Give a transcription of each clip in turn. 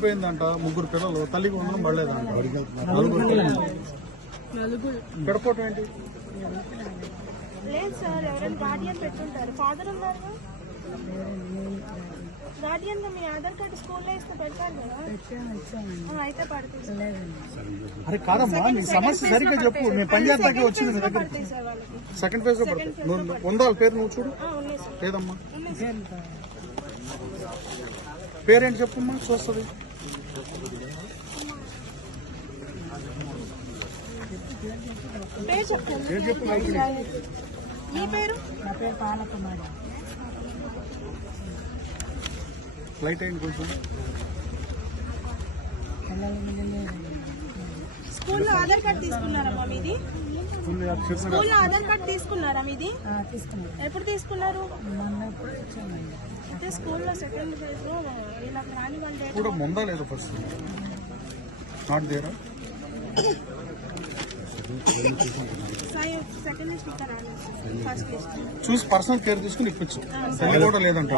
చనిపోయిందంట, 3 పిల్లలు, తల్లికి ఉండడం పడలేదంట. గడపటం ఏంటి? లేదు సార్, ఎవరైనా గార్డియన్ పెట్టుంటారు. ఫాదర్ ఉన్నారు, గార్డియన్ గా మీ ఆధార్ కార్డు స్కూల్లో ఇస్తే పెడతారు కదా, అయితే పడుతుంది. అరే కాదమ్మా, నీ సమస్య సరిగ్గా చెప్పు. నేను పంచాయతీకి వచ్చింది మీ దగ్గర. సెకండ్ ఫేజ్ లో పడుతుంది. ఉందా పేరు? నువ్వు చూడు. లేదమ్మా, పేరేంటి చెప్పమ్మా, చూస్తుంది. పేరు చెప్పు. మీ పేరు? నా పేరు పాలకుమారి. లైట్ అయింది కొంచెం. స్కూల్లో ఆధార్ కార్డు తీసుకున్నారమ్మా మీది? స్కూల్లో ఆధార్ కార్డు తీసుకున్నారా మీది? ఎప్పుడు తీసుకున్నారు? అయితే స్కూల్లో సెకండ్ ఫేజ్ లో ఇలా రాని వాళ్ళు కూడా ముందా లేదా ఫస్ట్ నాట్ దేరా? సెకండ్ ఫస్ట్ చూసి పర్సనల్ కేర్ తీసుకుని ఇప్పించు. తల్లి కూడా లేదంట.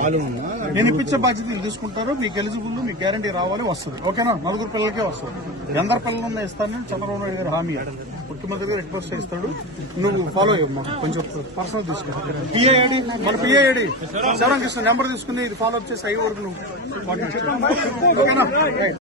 నేను ఇప్పించే బాధ్యత మీరు తీసుకుంటారు. మీకు ఎలిజిబుల్, మీకు గ్యారంటీ రావాలి, వస్తుంది. ఓకేనా? 4 పిల్లలకే వస్తుంది. ఎందరు పిల్లలు ఉన్నా ఇస్తానని చంద్రబాబు నాయుడు గారు హామీ. ముఖ్యమంత్రి గారు రిక్వెస్ట్ చేస్తాడు. నువ్వు ఫాలో అయ్యమ్మా, కొంచెం పర్సనల్ తీసుకుని. పిఐడి, మన పిఐడి శివరామకృష్ణ నెంబర్ తీసుకుని ఇది ఫాలో అప్ చేసి అయ్యే వరకు నువ్వు ఓకేనా?